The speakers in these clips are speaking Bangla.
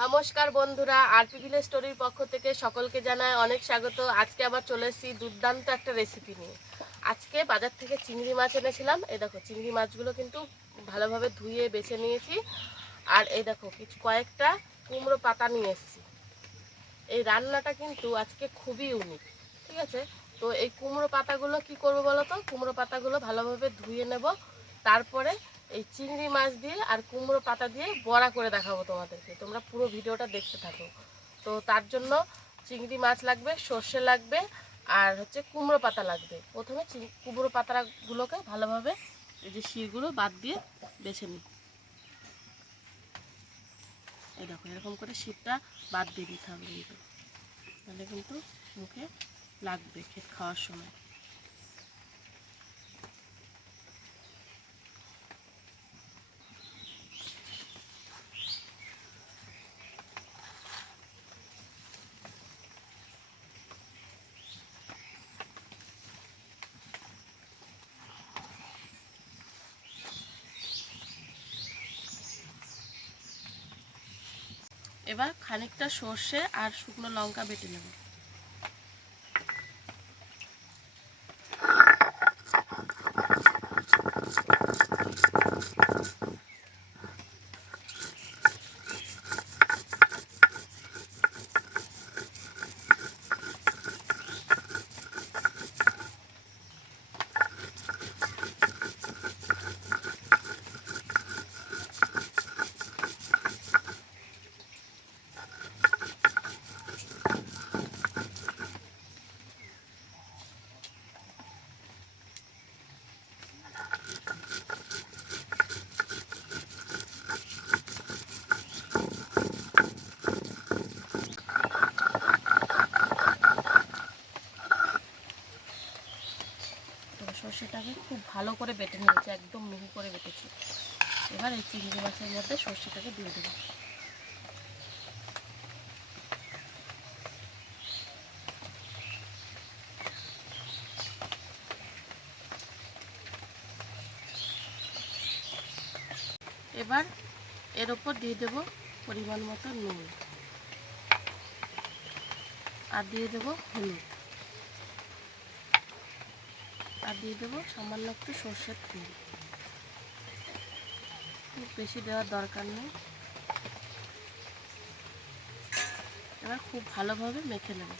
নমস্কার বন্ধুরা, আরপি ভিলেজ স্টোরির পক্ষ থেকে সকলকে জানাই অনেক স্বাগত। আজকে আবার চলে এসেছি দুর্দান্ত একটা রেসিপি নিয়ে। আজকে বাজার থেকে চিংড়ি মাছ এনেছিলাম। এই দেখো চিংড়ি মাছগুলো কিন্তু ভালোভাবে ধুয়ে বেছে নিয়েছি। আর এই দেখো কয়েকটা কুমড়ো পাতা নিয়ে এসেছি। এই রান্নাটা কিন্তু আজকে খুবই ইউনিক, ঠিক আছে? তো এই কুমড়ো পাতাগুলো কি করবো বলো তো? কুমড়ো পাতাগুলো ভালোভাবে ধুয়ে নেব, তারপরে এই চিংড়ি মাছ দিয়ে আর কুমড়ো পাতা দিয়ে বড়া করে দেখাবো তোমাদেরকে। তোমরা পুরো ভিডিওটা দেখতে থাকো। তো তার জন্য চিংড়ি মাছ লাগবে, সর্ষে লাগবে, আর হচ্ছে কুমড়ো পাতা লাগবে। প্রথমে কুমড়ো পাতাগুলোকে ভালোভাবে এই যে শিরগুলো বাদ দিয়ে বেছে নিই। এই দেখো এরকম করে শিরটা বাদ দিয়ে দিতে হবে, কিন্তু তাহলে কিন্তু মুখে লাগবে খাওয়ার সময়। এবার খানিকটা সর্ষে আর শুকনো লঙ্কা বেটে নেব। সর্ষেটাকে খুব ভালো করে বেটে নিয়েছি, একদম মিহি করে বেটেছি। এবার এই চিংড়ি মাছের মধ্যে সর্ষেটাকে দিয়ে দেবো। এবার এর ওপর দিয়ে দেবো পরিমাণ মতো নুন, আর দিয়ে দেবো হলুদ, আর দিয়ে দেবো সামান্য একটু সর্ষের তেল। খুব বেশি দেওয়ার দরকার নেই। এবার খুব ভালোভাবে মেখে নেব।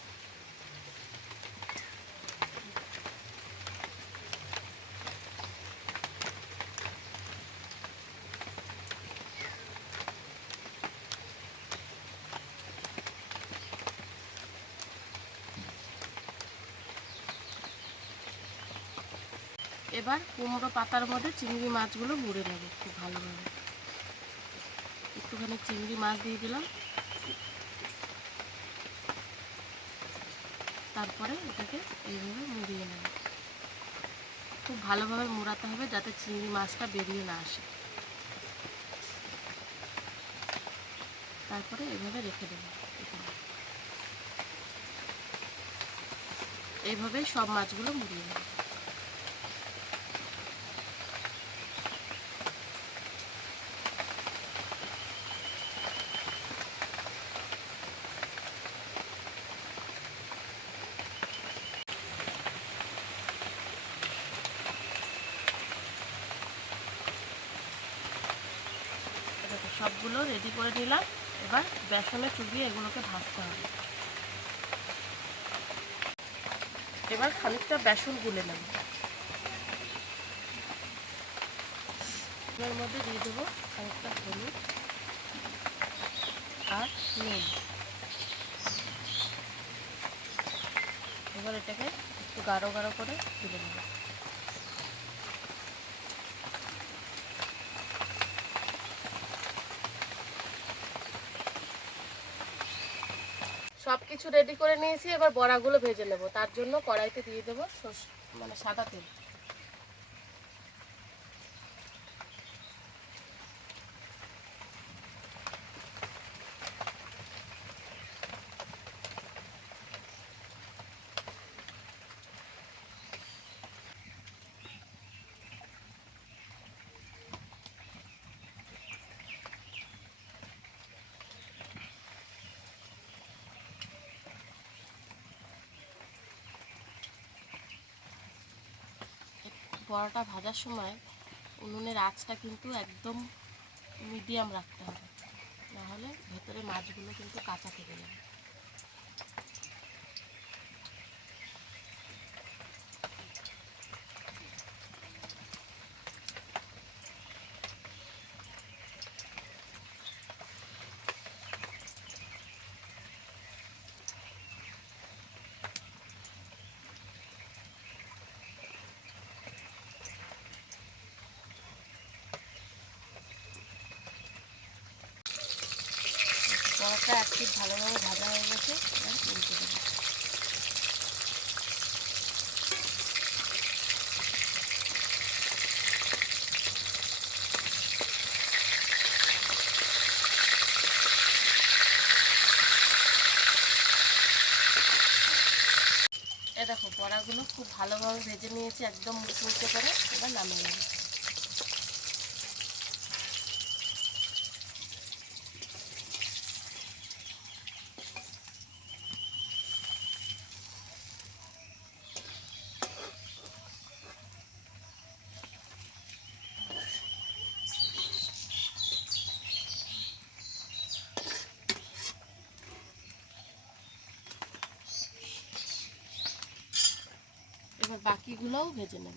এবার কুমড়ো পাতার মধ্যে চিংড়ি মাছগুলো মুড়ে নেব খুব ভালোভাবে। একটুখানি চিংড়ি মাছ দিয়ে দিলাম, তারপরে এটাকে এইভাবে মুড়িয়ে নেব। খুব ভালোভাবে মুড়াতে হবে যাতে চিংড়ি মাছটা বেরিয়ে না আসে। তারপরে এভাবে রেখে দেব। এইভাবেই সব মাছগুলো মুড়িয়ে নেব। সবগুলো রেডি করে নিলাম। এবার বেসনে চুবিয়ে এগুলোকে ভাজতে হবে। এবার খানিকটা বেসন গুলে নেব। এর মধ্যে দিয়ে দেবো খানিকটা হলুদ আর নুন। এবার এটাকে একটু গাঢ় গাঢ় করে তুলে নেব। সব কিছু রেডি করে নিয়েছি। এবার বড়াগুলো ভেজে নেব। তার জন্য কড়াইতে দিয়ে দেবো সাদা তেল। বড়াটা ভাজার সময় উনুনের আঁচটা কিন্তু একদম মিডিয়াম রাখতে হবে, নাহলে ভেতরে মাছগুলো কিন্তু কাঁচা থেকে যাবে। বড়াটা এক পিঠ ভালোভাবে ভাজা হয়ে গেছে, এবার উল্টে দেবো। এ দেখো বড়াগুলো খুব ভালোভাবে ভেজে নিয়েছি, একদম মুচমুচে করে। এবার নামিয়ে নেব। এবার বাকিগুলোও ভেজে নেব।